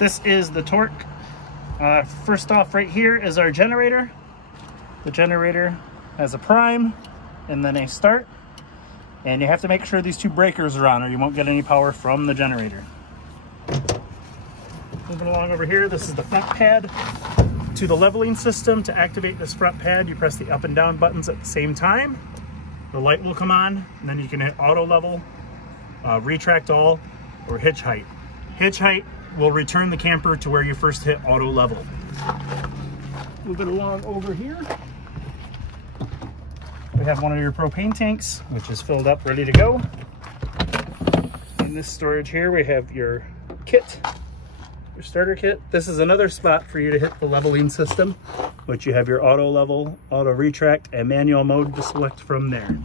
this is the torque. First off, right here is our generator. The generator has a prime and then a start. And you have to make sure these two breakers are on or you won't get any power from the generator. Moving along over here, this is the front pad. To the leveling system, to activate this front pad, you press the up and down buttons at the same time. The light will come on, and then you can hit auto level, retract all, or hitch height. Hitch height will return the camper to where you first hit auto level. Moving along over here, we have one of your propane tanks, which is filled up, ready to go. In this storage here, we have your kit, your starter kit. This is another spot for you to hit the leveling system, which you have your auto level, auto retract, and manual mode to select from there.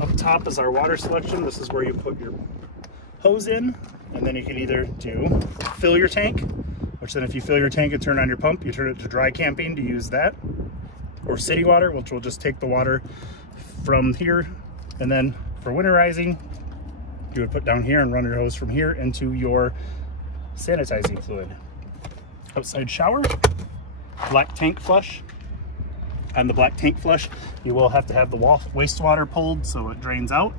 Up top is our water selection. This is where you put your hose in, and then you can either do fill your tank, which then if you fill your tank and turn on your pump, you turn it to dry camping to use that, or city water, which will just take the water from here, and then for winterizing, you would put down here and run your hose from here into your sanitizing fluid. Outside shower, black tank flush. On the black tank flush, you will have to have the wastewater pulled so it drains out,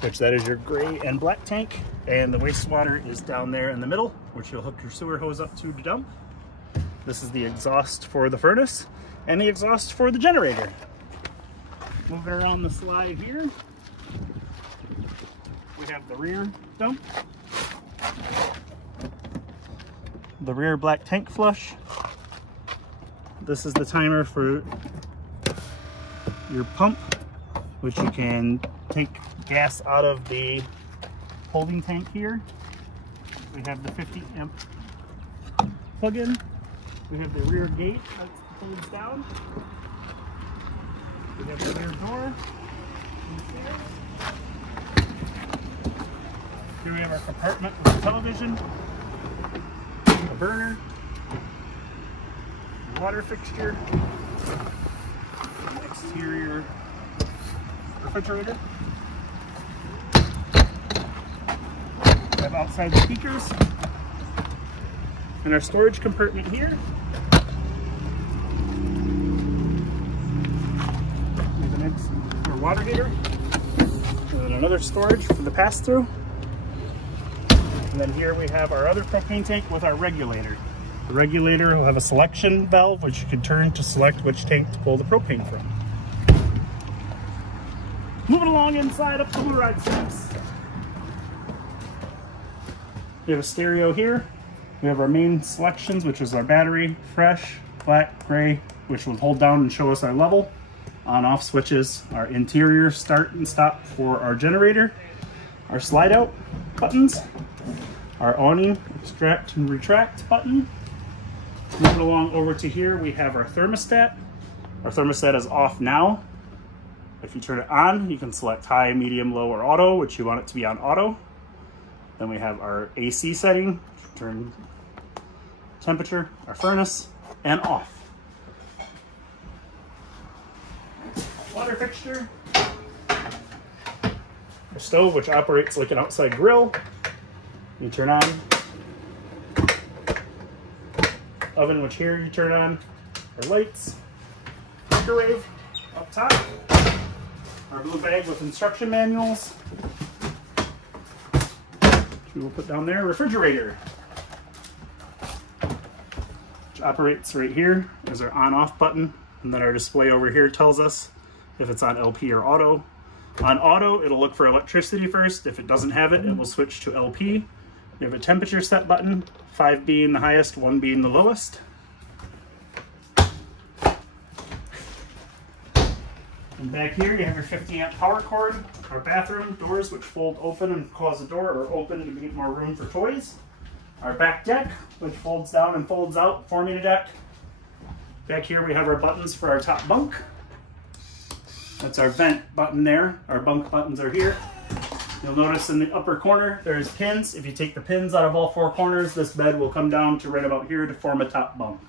which that is your gray and black tank, and the wastewater is down there in the middle, which you'll hook your sewer hose up to dump. This is the exhaust for the furnace and the exhaust for the generator. Moving around the slide here, we have the rear dump, the rear black tank flush. This is the timer for your pump, which you can take gas out of the holding tank here. We have the 50 amp plug-in. We have the rear gate that folds down. We have the rear door. Here we have our compartment with the television, a burner, water fixture, an exterior refrigerator. We have outside speakers, and our storage compartment here. We have our water heater, and another storage for the pass-through. And then here we have our other propane tank with our regulator. The regulator will have a selection valve, which you can turn to select which tank to pull the propane from. Moving along inside up the blue ride steps. We have a stereo here. We have our main selections, which is our battery, fresh, black, gray, which will hold down and show us our level. On-off switches, our interior start and stop for our generator, our slide out buttons, our awning extract and retract button. Moving along over to here, we have our thermostat. Our thermostat is off now. If you turn it on, you can select high, medium, low, or auto, which you want it to be on auto. Then we have our AC setting, turn temperature, our furnace, and off. Water fixture. Our stove, which operates like an outside grill. You turn on. Oven, which here you turn on. Our lights. Microwave up top. Our blue bag with instruction manuals, which we will put down there. Refrigerator, which operates right here as our on-off button, and then our display over here tells us if it's on LP or auto. On auto, it'll look for electricity first. If it doesn't have it, it will switch to LP. You have a temperature set button, 5 being the highest, 1 being the lowest. And back here, you have your 50 amp power cord, our bathroom doors, which fold open and close the door, or open to get more room for toys. Our back deck, which folds down and folds out, forming a deck. Back here, we have our buttons for our top bunk. That's our vent button there. Our bunk buttons are here. You'll notice in the upper corner, there's pins. If you take the pins out of all 4 corners, this bed will come down to right about here to form a top bunk.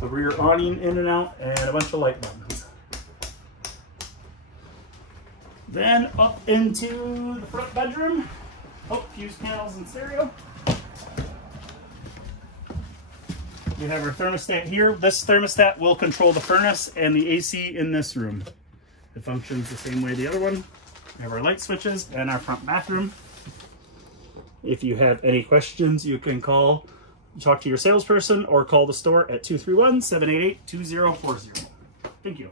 The rear awning in and out, and a bunch of light buttons. Then up into the front bedroom. Oh, fuse panels and stereo. We have our thermostat here. This thermostat will control the furnace and the AC in this room. It functions the same way the other one. We have our light switches and our front bathroom. If you have any questions, you can talk to your salesperson or call the store at 231-788-2040. Thank you.